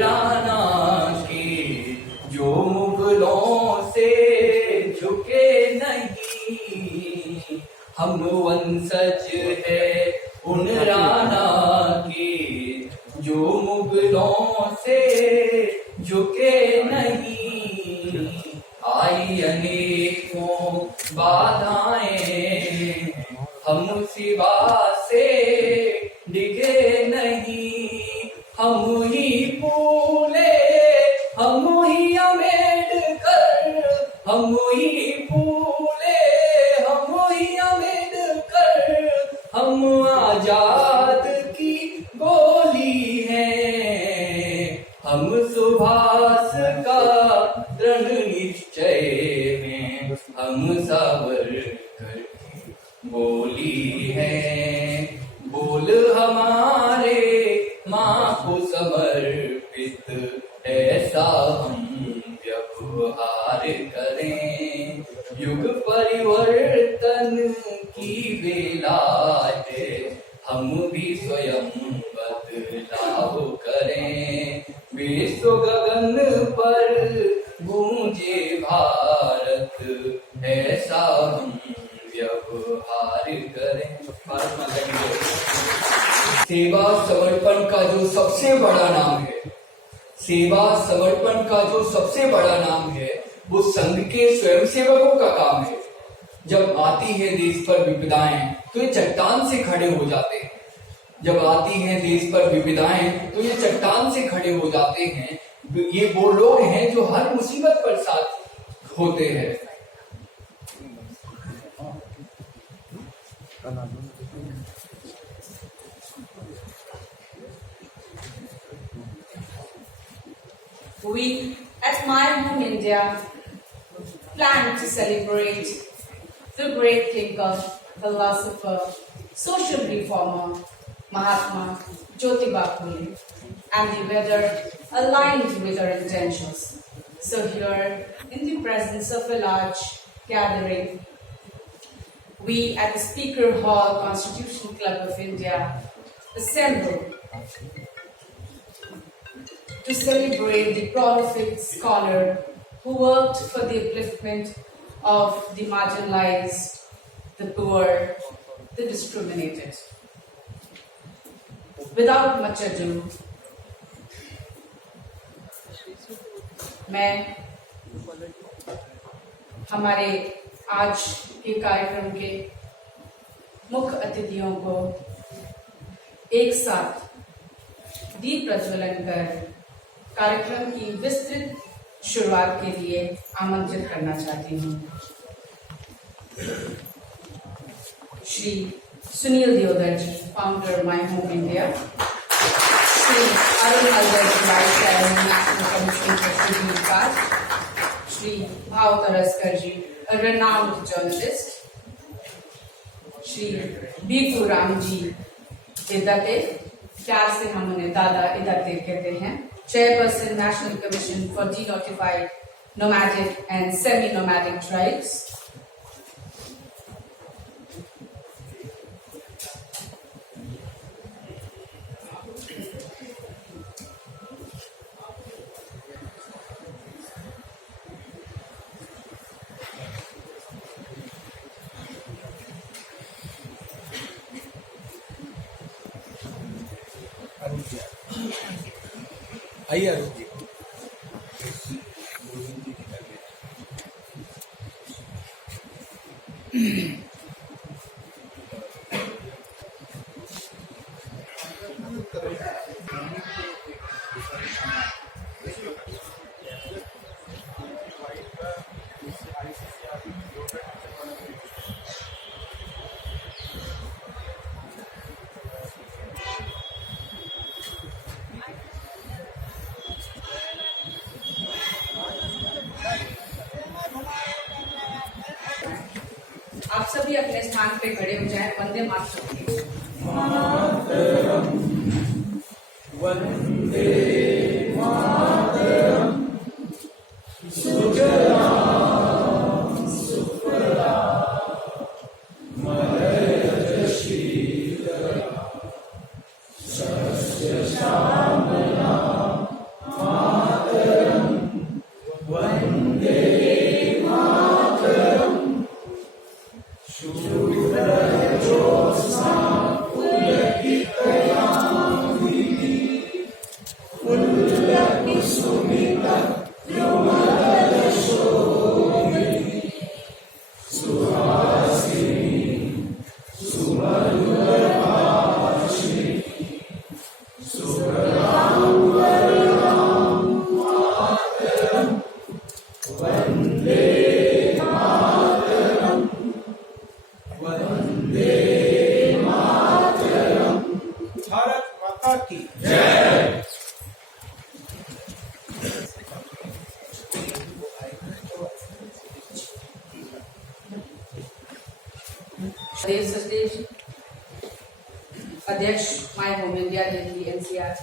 राना के जो मुगलों से झुके नहीं, हम वंशज है उन राना के जो मुगलों से झुके नहीं। आई अनेकों बाधाएं हम सिवा से डिगे नहीं, हम ही फूले हम ही अम्बेडकर, हम ही फूले हम ही अम्बेडकर, हम आजाद की गोली हैं, हम सुभाष का दृढ़ निश्चय में, हम सावरकर की बोली है। बोल हमारे माँ को समर्पित ऐसा हम व्यवहार करें, युग परिवर्तन की बेला है, हम भी स्वयं बदलाव करें। विश्व गगन पर गूंजे भारत ऐसा हम व्यवहार करें। भारत माता की जय। सेवा समर्पण का जो सबसे बड़ा नाम है, सेवा समर्पण का जो सबसे बड़ा नाम है, वो संघ के स्वयंसेवकों का काम है। जब आती है देश पर विपदाएं तो ये चट्टान से खड़े हो जाते हैं, जब आती हैं देश पर विपदाएं तो ये चट्टान से खड़े हो जाते हैं। ये वो लोग हैं जो हर मुसीबत पर साथ होते हैं। We at My Home India plan to celebrate the great thinker, philosopher, social reformer, Mahatma Jyotiba Phule, and the weather aligned with our intentions. So here, in the presence of a large gathering, we at the Speaker Hall, Constitution Club of India, assemble to celebrate the prolific scholar who worked for the upliftment of the marginalized, the poor, the discriminated. Without much ado, मैं हमारे आज के कार्यक्रम के मुख्य अतिथियों को एक साथ दीप प्रज्वलन कर कार्यक्रम की विस्तृत शुरुआत के लिए आमंत्रित करना चाहती हूँ। Shri Sunil Deodhar ji, founder My Home India, Shri Arun Alwar ji, vice chairman National Commission for Civil विकास, श्री भाव तरस्कर जी, a renowned journalist, Shri Biku Ram ji Idate, प्यार से हम उन्हें दादा इदाते कहते हैं, Chairperson National Commission for Denotified Nomadic and Semi-Nomadic Tribes, आइए अरुण जी। आप सभी अपने स्थान पे खड़े हो जाएं, वंदे मातरम। वंदे मातरम, सुजलाम सुफलाम मलयजशीतलाम, सस्यश्यामलाम भारत माता की देव सचदेव जी, अध्यक्ष my Home India Delhi NCR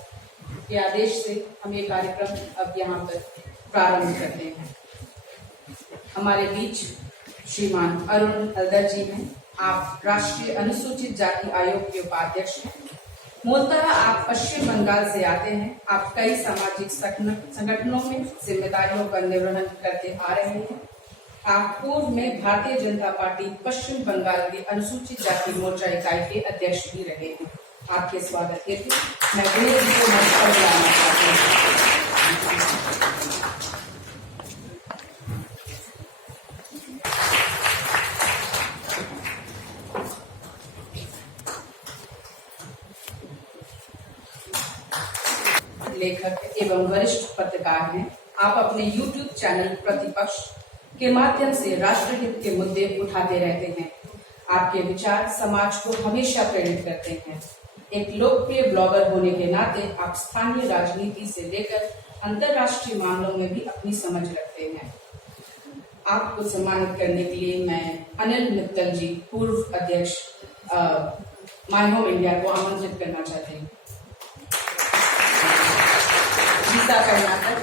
के आदेश से हम ये कार्यक्रम अब यहाँ पर प्रारंभ करते हैं। हमारे बीच श्रीमान अरुण हल्दर जी हैं। आप राष्ट्रीय अनुसूचित जाति आयोग के उपाध्यक्ष हैं। मूलतः आप पश्चिम बंगाल से आते हैं। आप कई सामाजिक संगठनों में जिम्मेदारियों का निर्वहन करते आ रहे हैं। आप पूर्व में भारतीय जनता पार्टी पश्चिम बंगाल के अनुसूचित जाति मोर्चा इकाई के अध्यक्ष भी रहे हैं। आपके स्वागत हेतु मैं गृह जी को मंच पर बुलाना चाहती हूँ। लेखक एवं वरिष्ठ पत्रकार हैं। आप अपने YouTube चैनल प्रतिपक्ष के माध्यम से राष्ट्रहित के मुद्दे उठाते रहते हैं। आपके विचार समाज को हमेशा प्रेरित करते हैं। एक लोकप्रिय ब्लॉगर होने के नाते आप स्थानीय राजनीति से लेकर अंतर्राष्ट्रीय मामलों में भी अपनी समझ रखते हैं। आपको सम्मानित करने के लिए मैं अनिल मित्तल जी, पूर्व अध्यक्ष माय होम इंडिया को आमंत्रित करना चाहती हूँ। गीता कर्नाटक,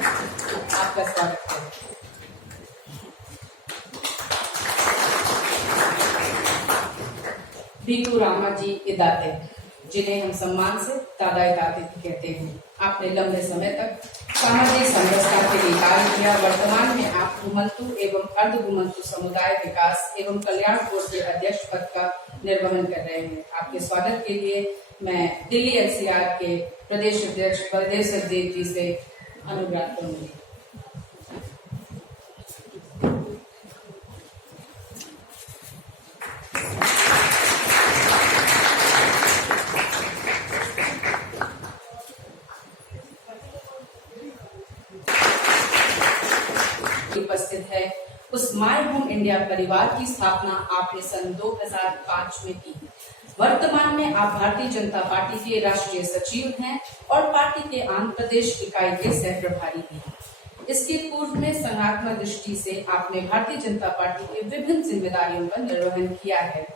आपका स्वागत है। भीतू रामा जी इदाते, जिन्हें हम सम्मान से दादा इदाते कहते हैं। आपने लंबे समय तक सामाजिक संरचना के लिए कार्य किया। वर्तमान में आप घुमंतु एवं अर्ध घुमंतु समुदाय विकास एवं कल्याण बोर्ड के अध्यक्ष पद का निर्वहन कर रहे हैं। आपके स्वागत के लिए मैं दिल्ली एनसीआर के प्रदेश अध्यक्ष बलदेव सचदेव जी से अनुरोध करूंगी। उपस्थित है। उस माय होम इंडिया परिवार की स्थापना आपने सन 2005 में की। वर्तमान में आप भारतीय जनता पार्टी के राष्ट्रीय सचिव हैं और पार्टी के आंध्र प्रदेश इकाई के सह प्रभारी भी हैं। इसके पूर्व में संगठनात्मक दृष्टि से आपने भारतीय जनता पार्टी के विभिन्न जिम्मेदारियों का निर्वहन किया है।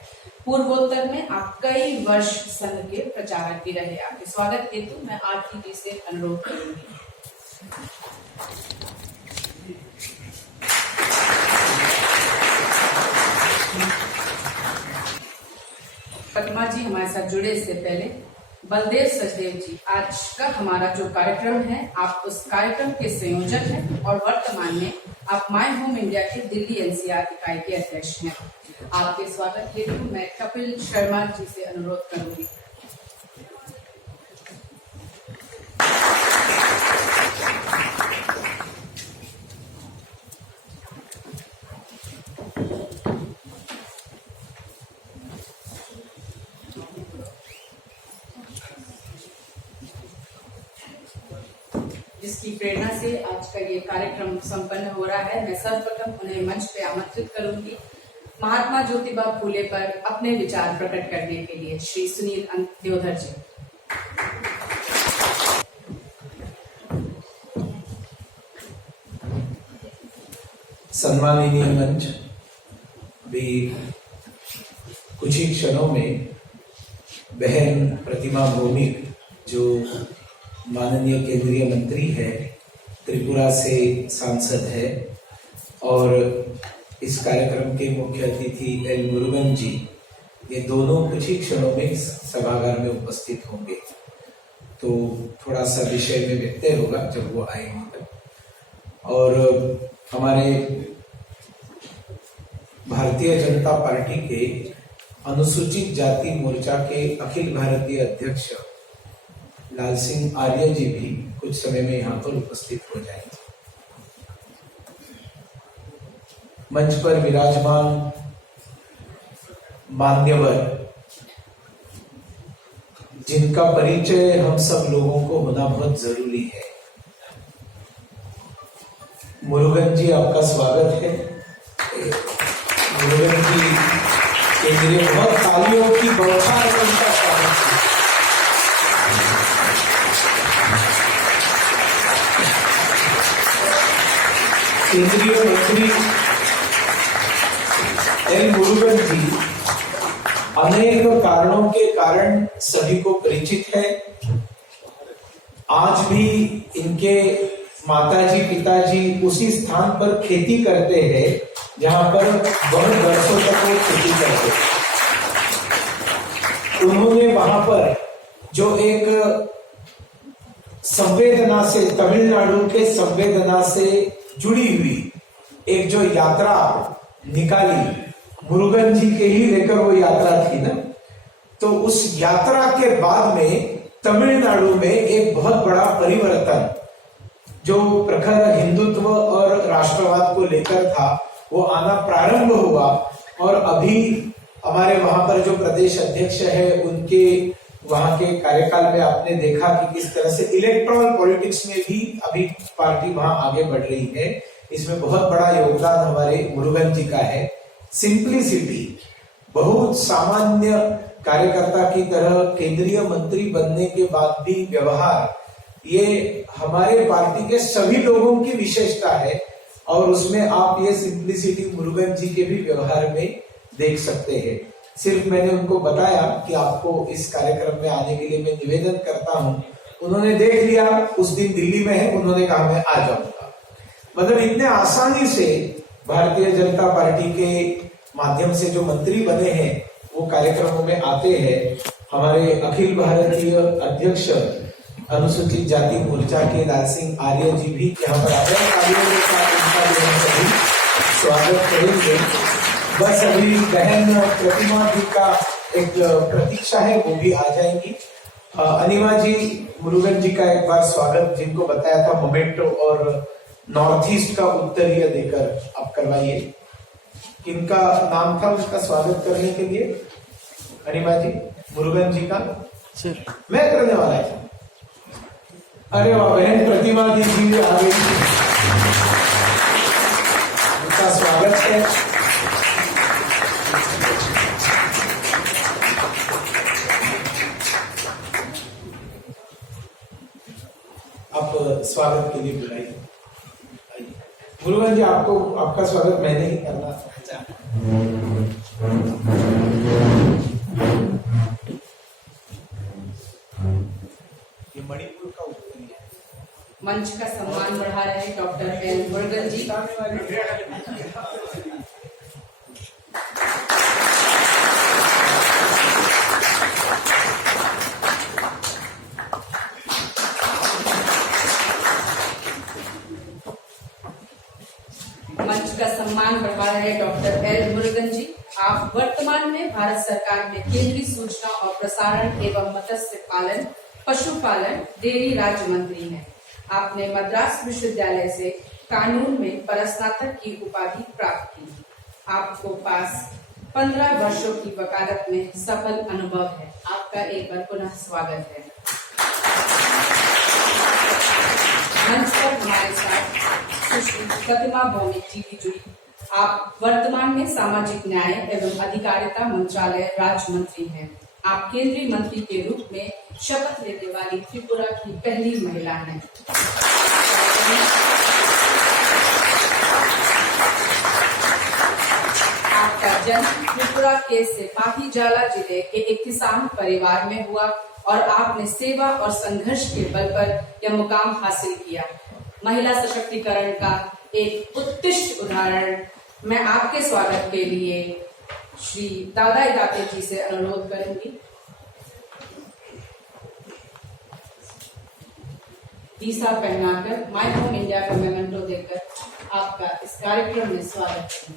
पूर्वोत्तर में आप कई वर्ष संघ के प्रचारक भी रहे। आपके स्वागत हेतु मैं आरती जी से अनुरोध करूंगी। पद्मा जी हमारे साथ जुड़े इससे पहले बलदेव सचदेव जी, आज का हमारा जो कार्यक्रम है, आप उस कार्यक्रम के संयोजक हैं और वर्तमान में आप माय होम इंडिया के दिल्ली एनसीआर इकाई के अध्यक्ष हैं। आपके स्वागत हेतु मैं कपिल शर्मा जी से अनुरोध करूंगी। जिसकी प्रेरणा से आज का ये कार्यक्रम संपन्न हो रहा है, मैं सर्वप्रथम उन्हें मंच पे आमंत्रित करूंगी महात्मा ज्योतिबा फूले पर अपने विचार प्रकट करने के लिए श्री सुनील देवधर जी। सम्माननीय मंच, भी कुछ ही क्षणों में बहन प्रतिमा भौमिक, जो माननीय केंद्रीय मंत्री है, त्रिपुरा से सांसद है, और इस कार्यक्रम के मुख्य अतिथि एल मुरुगन जी, ये दोनों कुछ ही क्षणों में सभागार में उपस्थित होंगे। तो थोड़ा सा विषय में व्यत्यय होगा जब वो आएंगे। और हमारे भारतीय जनता पार्टी के अनुसूचित जाति मोर्चा के अखिल भारतीय अध्यक्ष लाल सिंह आर्य जी भी कुछ समय में यहाँ पर उपस्थित हो जाएंगे। मंच पर विराजमान मान्यवर जिनका परिचय हम सब लोगों को होना बहुत जरूरी है। मुरुगन जी, आपका स्वागत है। मुरुगन जी के लिए बहुत तालियों की बौछार में उनका स्वागत है। केंद्रीय मंत्री एल मुरुगन जी अनेक कारणों के कारण सभी को परिचित है। आज भी इनके माताजी पिताजी उसी स्थान पर खेती करते हैं जहां पर बहुत वर्षों तक वो खेती करते हैं। उन्होंने वहां पर जो एक संवेदना से, तमिलनाडु के संवेदना से जुड़ी हुई एक जो यात्रा निकाली, मुरुगन जी के ही लेकर वो यात्रा थी ना, तो उस यात्रा के बाद में तमिलनाडु में एक बहुत बड़ा परिवर्तन जो प्रखर हिंदुत्व और राष्ट्रवाद को लेकर था वो आना प्रारंभ हुआ। और अभी हमारे वहां पर जो प्रदेश अध्यक्ष है उनके वहां के कार्यकाल में आपने देखा कि किस तरह से इलेक्ट्रॉल पॉलिटिक्स में भी अभी पार्टी वहां आगे बढ़ रही है। इसमें बहुत बड़ा योगदान हमारे मुरुगन जी का है। सिंप्लिसिटी, बहुत सामान्य कार्यकर्ता की तरह केंद्रीय मंत्री बनने के बाद भी व्यवहार, ये हमारे पार्टी के सभी लोगों की विशेषता है और उसमें आप ये सिंप्लिसिटी मुरुगन जी के भी व्यवहार में देख सकते हैं। सिर्फ मैंने उनको बताया कि आपको इस कार्यक्रम में आने के लिए मैं निवेदन करता हूं। उन्होंने देख लिया, उस दिन दिल्ली में है, उन्होंने कहा मैं आ जाऊंगा। मतलब इतने आसानी से भारतीय जनता पार्टी के माध्यम से जो मंत्री बने हैं वो कार्यक्रमों में आते हैं। हमारे अखिल भारतीय अध्यक्ष अनुसूचित जाति मोर्चा के लाल सिंह आर्य जी भी यहाँ पर आते हैं, स्वागत करेंगे। बस अभी बहन प्रतिमा जी का एक प्रतीक्षा है, वो भी आ जाएंगी। अनिमा जी, मुरुगन जी का एक बार स्वागत, जिनको बताया था मोमेंटो और नॉर्थ ईस्ट का उत्तरीय देकर आप करवाइए। किनका नाम था उसका स्वागत करने के लिए? अनिमा जी, मुरुगन जी का सर मैं करने वाला था। अरे वाह, बहन प्रतिमा जी भी आ गई, उनका स्वागत है। आप स्वागत के लिए बुलाइए। मुरुगन जी, आपको आपका स्वागत मैंने ही करना चाहता। ये मणिपुर का उत्तरी है। मंच का सम्मान बढ़ा रहे हैं डॉक्टर एल मुरुगन जी। मंच का सम्मान बढ़ा रहे हैं डॉक्टर एल मुरुगन जी। आप वर्तमान में भारत सरकार में केंद्रीय सूचना और प्रसारण एवं मत्स्य पालन, पशुपालन, डेयरी राज्य मंत्री हैं। आपने मद्रास विश्वविद्यालय से कानून में परास्नातक की उपाधि प्राप्त की। आपको पास 15 वर्षों की वकालत में सफल अनुभव है। आपका एक बार पुनः स्वागत है। मंच पर हमारे साथ सुश्री प्रतिमा भौमिक जी भी जुड़ी। आप वर्तमान में सामाजिक न्याय एवं अधिकारिता मंत्रालय राज्य मंत्री हैं। आप केंद्रीय मंत्री के रूप में शपथ लेने वाली त्रिपुरा की पहली महिला हैं। आपका जन्म त्रिपुरा के सिपाहीजाला जिले के एक किसान परिवार में हुआ और आपने सेवा और संघर्ष के बल पर यह मुकाम हासिल किया। महिला सशक्तिकरण का एक उत्कृष्ट उदाहरण। मैं आपके स्वागत के लिए श्री दादाई दाते जी से अनुरोध करूंगी। दीसा पहनाकर माय होम इंडिया का मेमेंटो देकर आपका इस कार्यक्रम में स्वागत है।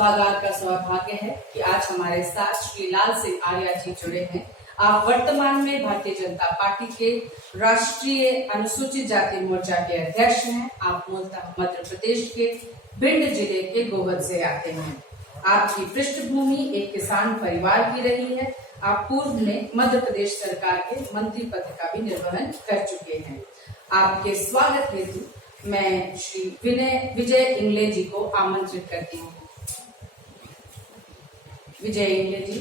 सभागार का सौभाग्य है कि आज हमारे साथ श्री लाल सिंह आर्या जी जुड़े हैं। आप वर्तमान में भारतीय जनता पार्टी के राष्ट्रीय अनुसूचित जाति मोर्चा के अध्यक्ष हैं। आप मूलतः मध्य प्रदेश के भिंड जिले के गोवध से आते हैं। आपकी पृष्ठभूमि एक किसान परिवार की रही है। आप पूर्व में मध्य प्रदेश सरकार के मंत्री पद का भी निर्वहन कर चुके हैं। आपके स्वागत हेतु मैं श्री विजय इंगले जी को आमंत्रित करती हूँ। विजय इंगले जी,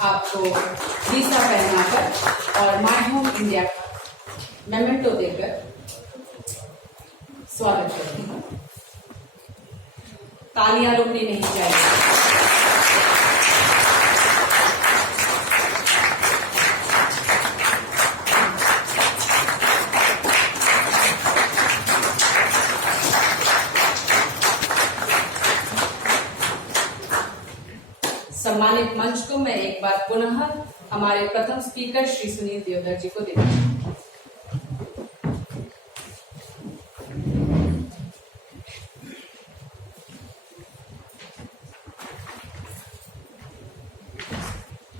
आपको वीसा पहनाकर और माय होम इंडिया का मेमेंटो देकर स्वागत करती हूँ। तालियां रुकनी नहीं चाहिए। सम्मानित मंच को मैं एक बार पुनः हमारे प्रथम स्पीकर श्री सुनील देवधर जी को देती हूँ।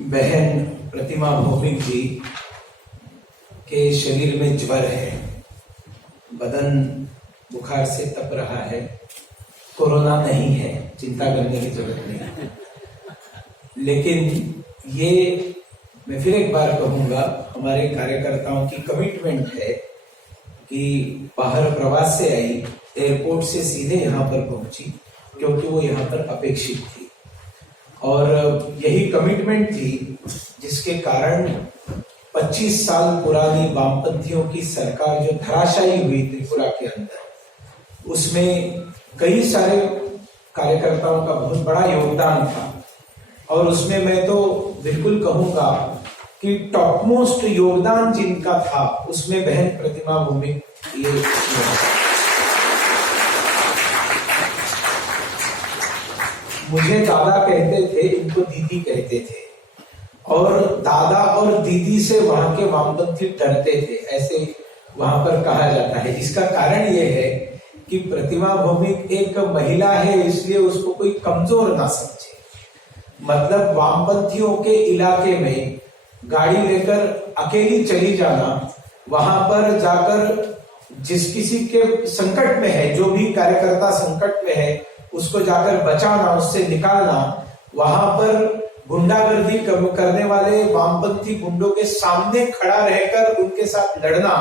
बहन प्रतिमा भौमिक जी के शरीर में ज्वर है, बदन बुखार से तप रहा है। कोरोना नहीं है, चिंता करने की जरूरत नहीं है। लेकिन ये मैं फिर एक बार कहूंगा, हमारे कार्यकर्ताओं की कमिटमेंट है कि बाहर प्रवास से आई, एयरपोर्ट से सीधे यहाँ पर पहुंची क्योंकि वो यहाँ पर अपेक्षित थी और यही कमिटमेंट थी जिसके कारण 25 साल पुरानी वामपंथियों की सरकार जो धराशायी हुई त्रिपुरा के अंदर, उसमें कई सारे कार्यकर्ताओं का बहुत बड़ा योगदान था और उसमें मैं तो बिल्कुल कहूंगा कि टॉप मोस्ट योगदान जिनका था उसमें बहन प्रतिमा भौमिक ये। मुझे दादा कहते थे, इनको दीदी कहते थे और दादा और दीदी से वहां के वामपंथी डरते थे, ऐसे वहां पर कहा जाता है। इसका कारण ये है कि प्रतिमा भौमिक एक महिला है, इसलिए उसको कोई कमजोर ना समझे। मतलब वामपंथियों के इलाके में गाड़ी लेकर अकेली चली जाना, वहां पर जाकर जिस किसी के संकट में है, जो भी कार्यकर्ता संकट में है, उसको जाकर बचाना, उससे निकालना, वहां पर गुंडागर्दी करने वाले वामपंथी गुंडों के सामने खड़ा रहकर उनके साथ लड़ना,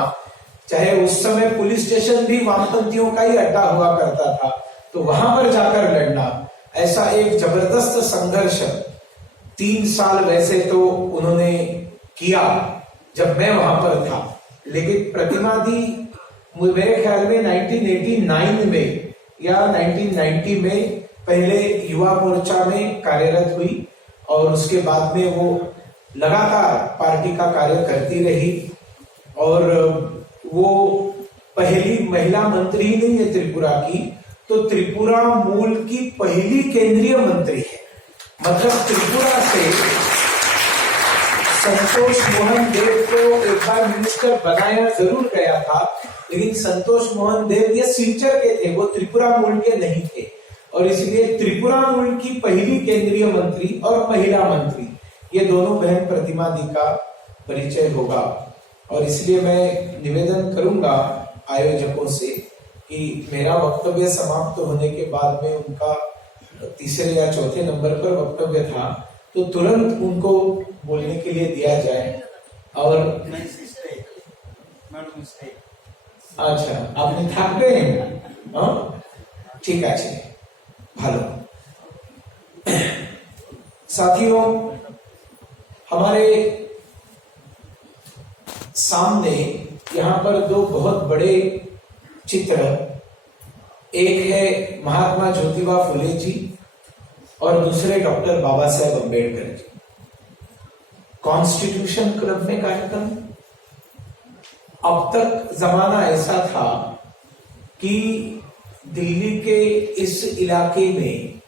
चाहे उस समय पुलिस स्टेशन भी वामपंथियों का ही अड्डा हुआ करता था, तो वहां पर जाकर लड़ना, ऐसा एक जबरदस्त संघर्ष 3 साल वैसे तो उन्होंने किया जब मैं वहां पर था। लेकिन प्रतिमा दी मेरे ख्याल में 1989 में या 1990 में पहले युवा मोर्चा में कार्यरत हुई और उसके बाद में वो लगातार पार्टी का कार्य करती रही और वो पहली महिला मंत्री ही नहीं है त्रिपुरा की, तो त्रिपुरा मूल की पहली केंद्रीय मंत्री है। मतलब त्रिपुरा से संतोष मोहन देव को एक बार मिनिस्टर बनाया जरूर गया था, लेकिन संतोष मोहन देव ये सिलचर के थे, वो त्रिपुरा मूल के नहीं थे और इसलिए त्रिपुरा मूल की पहली केंद्रीय मंत्री और महिला मंत्री, ये दोनों बहन प्रतिमा दी का परिचय होगा। और इसलिए मैं निवेदन करूंगा आयोजकों से कि मेरा वक्तव्य समाप्त होने के बाद में उनका तीसरे या चौथे नंबर पर वक्तव्य था, तो तुरंत उनको बोलने के लिए दिया जाए। और अच्छा, আপনি থাকবেন? ঠিক আছে, ভালো। साथियों, हमारे सामने यहाँ पर 2 बहुत बड़े चित्र, एक है महात्मा ज्योतिबा फुले जी और दूसरे doctor Baba Saheb Ambedkar ji. Constitution club में कार्यक्रम। अब तक जमाना ऐसा था कि दिल्ली के इस इलाके में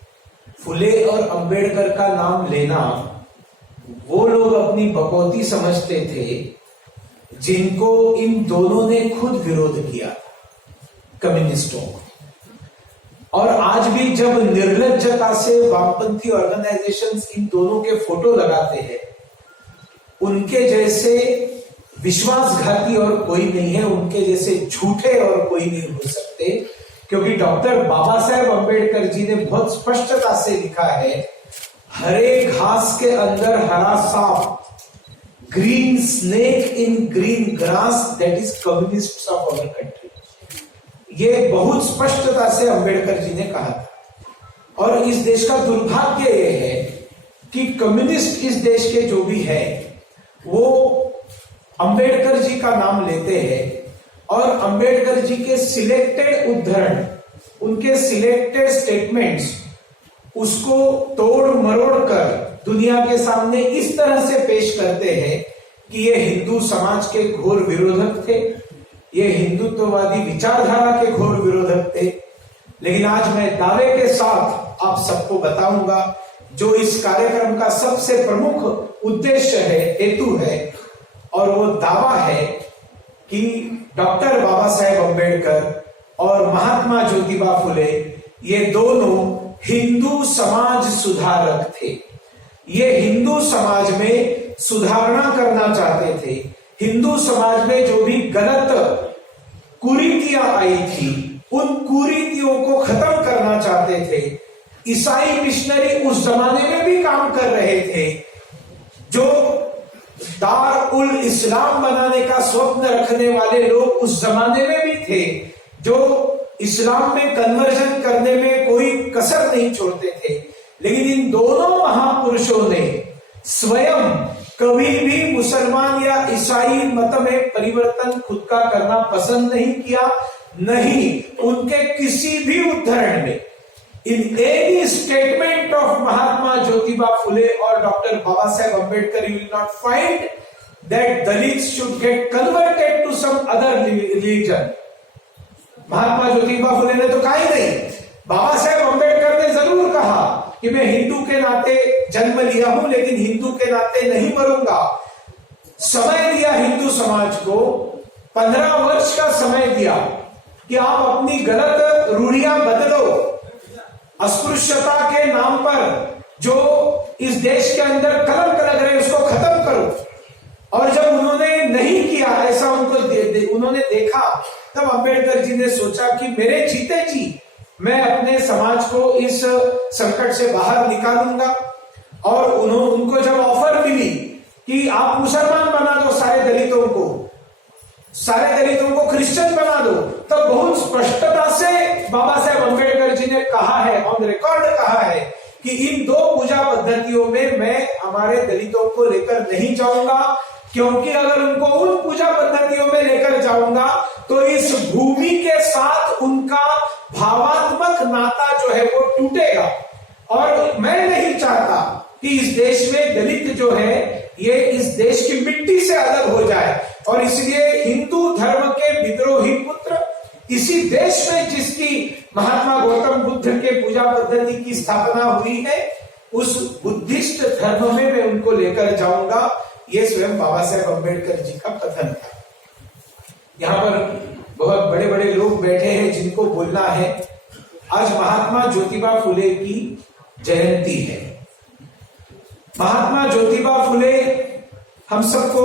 फुले और अंबेडकर का नाम लेना वो लोग अपनी बकौती समझते थे जिनको इन दोनों ने खुद विरोध किया, कम्युनिस्टों को। और आज भी जब निर्लज्जता से वामपंथी ऑर्गेनाइजेशंस इन दोनों के फोटो लगाते हैं, उनके जैसे विश्वासघाती और कोई नहीं है, उनके जैसे झूठे और कोई नहीं हो सकते, क्योंकि डॉक्टर बाबा साहेब अंबेडकर जी ने बहुत स्पष्टता से लिखा है, हरे घास के अंदर हरा सांप, green snake in green grass, that is communists of our country. ये बहुत स्पष्टता से अंबेडकर जी ने कहा था। और इस देश का दुर्भाग्य ये है कि कम्युनिस्ट इस देश के जो भी है वो अंबेडकर जी का नाम लेते हैं और अंबेडकर जी के सिलेक्टेड उद्धरण, उनके सिलेक्टेड स्टेटमेंट्स, उसको तोड़ मरोड़ कर दुनिया के सामने इस तरह से पेश करते हैं कि ये हिंदू समाज के घोर विरोधक थे, ये हिंदुत्ववादी विचारधारा के घोर विरोधक थे। लेकिन आज मैं दावे के साथ आप सबको बताऊंगा, जो इस कार्यक्रम का सबसे प्रमुख उद्देश्य है, हेतु है, और वो दावा है कि डॉक्टर बाबा साहेब अंबेडकर और महात्मा ज्योतिबा फुले ये दोनों हिंदू समाज सुधारक थे। ये हिंदू समाज में सुधारणा करना चाहते थे। हिंदू समाज में जो भी गलत कुरीतियां आई थी, उन कुरीतियों को खत्म करना चाहते थे। ईसाई मिशनरी उस जमाने में भी काम कर रहे थे, जो दार उल इस्लाम बनाने का स्वप्न रखने वाले लोग उस जमाने में भी थे, जो इस्लाम में कन्वर्जन करने में कोई कसर नहीं छोड़ते थे। लेकिन इन दोनों महापुरुषों ने स्वयं कभी भी मुसलमान या ईसाई मत में परिवर्तन खुद का करना पसंद नहीं किया, नहीं उनके किसी भी उद्धरण में, in any statement of Mahatma Jyotiba Phule और doctor Babasaheb Ambedkar, you will not find that Dalits should get converted to some other religion. Mahatma Jyotiba Phule ने तो कहा ही नहीं। बाबा साहेब अंबेडकर ने जरूर कहा कि मैं हिंदू के नाते जन्म लिया हूं, लेकिन हिंदू के नाते नहीं मरूंगा। समय दिया हिंदू समाज को, 15 वर्ष का समय दिया कि आप अपनी गलत रूढ़ियां बदलो, अस्पृश्यता के नाम पर जो इस देश के अंदर कलंक लग रहे उसको खत्म करो। और जब उन्होंने नहीं किया ऐसा, उन्होंने देखा, तब अंबेडकर जी ने सोचा कि मेरे जीते जी मैं अपने समाज को इस संकट से बाहर निकालूंगा। और उनको जब ऑफर मिली कि आप मुसलमान बना दो सारे दलितों को क्रिश्चियन बना दो, तब बहुत स्पष्टता से बाबा साहेब अंबेडकर जी ने कहा है, ऑन रिकॉर्ड कहा है कि इन दो पूजा पद्धतियों में मैं हमारे दलितों को लेकर नहीं जाऊंगा, क्योंकि अगर उनको उन पूजा पद्धतियों में लेकर जाऊंगा तो इस भूमि के साथ उनका भावात्मक नाता जो है वो टूटेगा। और मैं नहीं चाहता कि इस देश में दलित जो है ये इस देश की मिट्टी से अलग हो जाए। और इसलिए हिंदू धर्म के विद्रोही पुत्र इसी देश में जिसकी महात्मा गौतम बुद्ध के पूजा पद्धति की स्थापना हुई है, उस बुद्धिस्ट धर्म में मैं उनको लेकर जाऊंगा। ये स्वयं बाबा साहेब अंबेडकर जी का कथन था। यहाँ पर बहुत बड़े बड़े लोग बैठे हैं जिनको बोलना है। आज महात्मा ज्योतिबा फुले की जयंती है। महात्मा ज्योतिबा फुले, हम सबको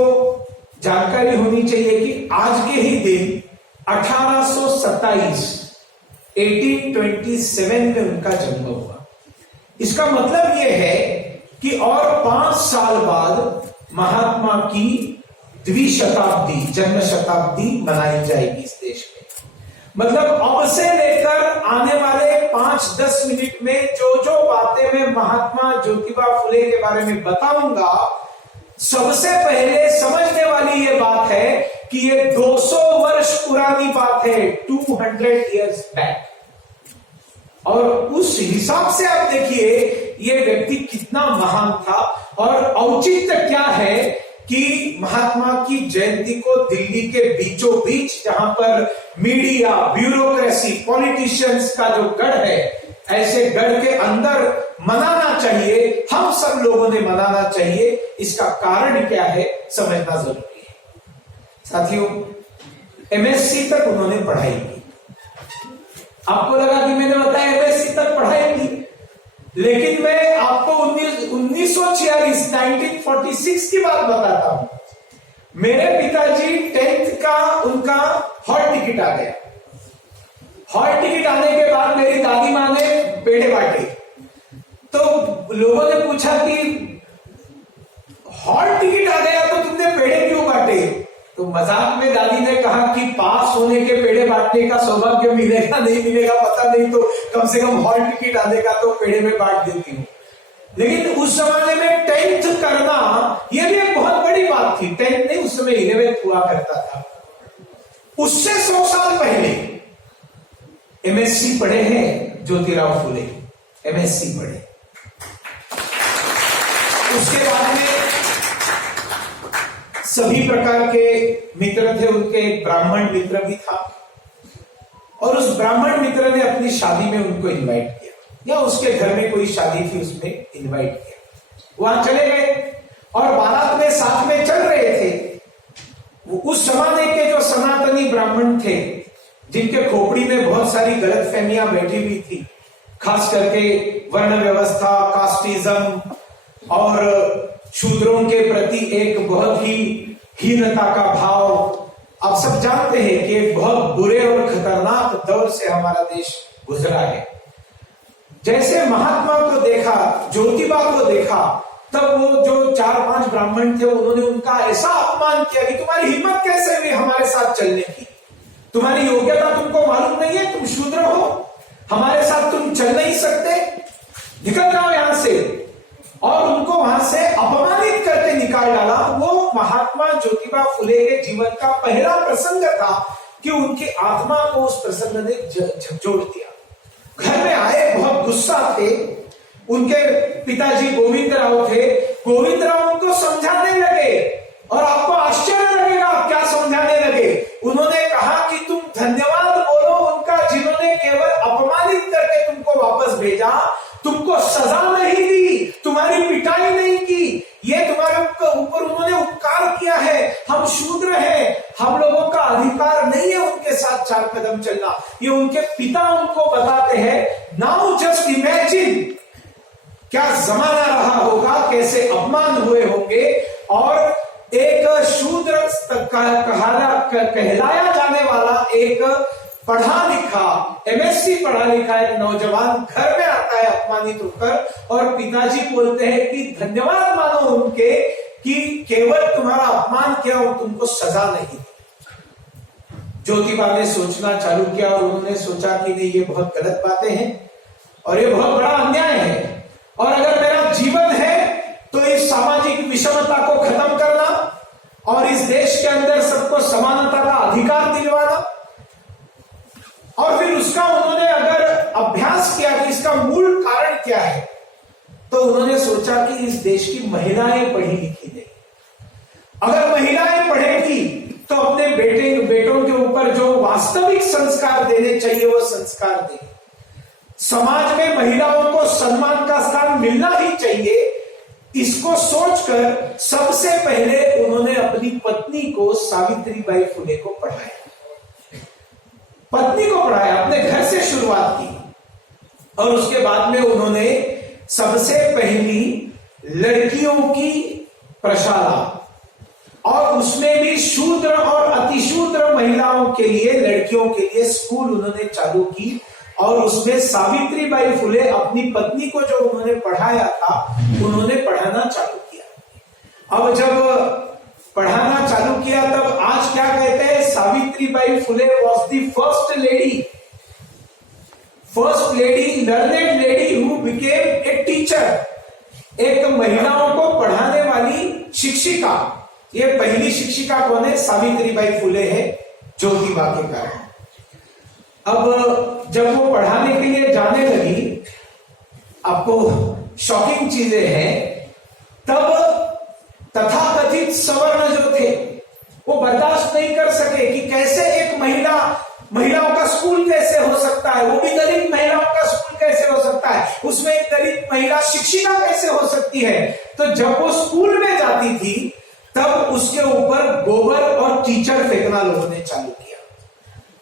जानकारी होनी चाहिए कि आज के ही दिन 1827 में उनका जन्म हुआ। इसका मतलब यह है कि और 5 साल बाद महात्मा की द्विशताब्दी, जन्म शताब्दी मनाई जाएगी इस देश में। मतलब अब से लेकर आने वाले 5-10 मिनट में जो जो बातें मैं महात्मा ज्योतिबा फुले के बारे में बताऊंगा, सबसे पहले समझने वाली ये बात है कि ये 200 वर्ष पुरानी बात है, 200 years बैक। और उस हिसाब से आप देखिए ये व्यक्ति कितना महान था। और औचित्य क्या है कि महात्मा की जयंती को दिल्ली के बीचों बीच, जहां पर मीडिया, ब्यूरोक्रेसी, पॉलिटिशियंस का जो गढ़ है, ऐसे गढ़ के अंदर मनाना चाहिए। हम सब लोगों ने मनाना चाहिए। इसका कारण क्या है समझना जरूरी है। साथियों, MSc तक उन्होंने पढ़ाई की। आपको लगा कि मैंने बताया एमएससी तक पढ़ाई की, लेकिन मैं आपको 1946 की बात बताता हूं। मेरे पिताजी 10th का उनका हॉल टिकट आ गया। हॉल टिकट आने के बाद मेरी दादी माँ ने पेड़े बांटे। तो लोगों ने पूछा कि हॉल टिकट आ गया तो तुमने पेड़े क्यों बांटे? तो मजाक में दादी ने कहा कि पास होने के पेड़े बांटने का सौभाग्य मिलेगा नहीं मिलेगा पता नहीं, तो कम से कम हॉल टिकट आने का तो पेड़े में बांट देती हूँ। लेकिन उस जमाने में 10th करना यह भी एक बहुत बड़ी बात थी। 10th नहीं, उस समय 11th हुआ करता था। उससे 100 साल पहले एमएससी पढ़े हैं ज्योतिराव फुले, एमएससी पढ़े। उसके बाद में सभी प्रकार के मित्र थे उनके। एक ब्राह्मण मित्र भी था, और उस ब्राह्मण मित्र ने अपनी शादी में उनको इनवाइट किया, या उसके घर में कोई शादी थी उसमें इनवाइट किया। वहां चले गए और बारात में साथ में चल रहे थे। उस जमाने के जो सनातनी ब्राह्मण थे, जिनके खोपड़ी में बहुत सारी गलतफहमियां बैठी हुई थी, खास करके वर्ण व्यवस्था, कास्टिज्म और शूद्रों के प्रति एक बहुत ही हीनता का भाव। आप सब जानते हैं कि एक बहुत बुरे और खतरनाक दौर से हमारा देश गुजरा है। जैसे महात्मा को देखा, ज्योतिबा को देखा, तब वो जो 4-5 ब्राह्मण थे उन्होंने उनका ऐसा अपमान किया कि तुम्हारी हिम्मत कैसे हुई हमारे साथ चलने की? तुम्हारी योग्यता तुमको मालूम नहीं है? तुम शूद्र हो, हमारे साथ तुम चल नहीं सकते, निकल जाओ यहां से। और उनको वहां से अपमानित करके निकाल डाला। वो महात्मा ज्योतिबा फुले के जीवन का पहला प्रसंग था कि उनकी आत्मा को उस प्रसंग ने झकझोर दिया। घर में आए, बहुत गुस्सा थे। उनके पिताजी गोविंद राव थे। गोविंद राव उनको समझाने लगे, और आपको आश्चर्य लगेगा क्या समझाने लगे। उन्होंने कहा कि तुम धन्यवाद बोलो उनका, जिन्होंने केवल अपमानित करके तुमको वापस भेजा, तुमको सजा नहीं दी, तुम्हारी पिटाई नहीं की, ये तुम्हारे ऊपर उन्होंने उपकार किया है। हम शूद्र हैं, हम लोगों का अधिकार नहीं है उनके साथ 4 कदम चलना। ये उनके पिता उनको बताते हैं। नाउ जस्ट इमेजिन क्या जमाना रहा होगा, कैसे अपमान हुए होंगे। और एक शूद्र कहलाया जाने वाला एक पढ़ा लिखा, एमएससी पढ़ा लिखा एक नौजवान घर में आता है अपमानित होकर, और पिताजी बोलते हैं कि धन्यवाद मानो उनके कि केवल तुम्हारा अपमान किया और तुमको सजा नहीं दी। ज्योतिबा ने सोचना चालू किया, और उन्होंने सोचा कि नहीं, ये बहुत गलत बातें हैं और ये बहुत बड़ा अन्याय है, और अगर मेरा जीवन है तो इस सामाजिक विषमता को खत्म करना और इस देश के अंदर सबको समानता का अधिकार दिलवाना। और फिर उसका उन्होंने अगर अभ्यास किया कि इसका मूल कारण क्या है, तो उन्होंने सोचा कि इस देश की महिलाएं पढ़ी लिखी नहीं। अगर महिलाएं पढ़ेगी तो अपने बेटों के ऊपर जो वास्तविक संस्कार देने चाहिए वो संस्कार देगी। समाज में महिलाओं को सम्मान का स्थान मिलना ही चाहिए। इसको सोचकर सबसे पहले उन्होंने अपनी पत्नी को, सावित्रीबाई फुले को पढ़ाया। पत्नी को पढ़ाया, अपने घर से शुरुआत की, और उसके बाद में उन्होंने सबसे पहली लड़कियों की प्रशाला, और उसमें भी शूद्र और अतिशूद्र महिलाओं के लिए, लड़कियों के लिए स्कूल उन्होंने चालू की। और उसमें सावित्रीबाई फुले अपनी पत्नी को जो उन्होंने पढ़ाया था, उन्होंने पढ़ाना चालू किया। अब जब पढ़ाना चालू किया तब आज क्या कहते हैं, Savitribai Phule was the first lady learned lady who became a teacher. एक महिलाओं को पढ़ाने वाली शिक्षिका। ये पहली शिक्षिका कौन है? सावित्रीबाई फुले है, ज्योतिबा के कारण। अब जब वो पढ़ाने के लिए जाने लगी, आपको शॉकिंग चीजें हैं, तब तथाकथित सवर्ण जो थे वो बर्दाश्त नहीं कर सके कि कैसे एक महिलाओं का स्कूल कैसे हो सकता है, वो भी दलित महिलाओं का स्कूल कैसे हो सकता है, उसमें एक दलित महिला शिक्षिका कैसे हो सकती है। तो जब वो स्कूल में जाती थी तब उसके ऊपर गोबर और कीचड़ फेंकना लोगों ने चालू किया।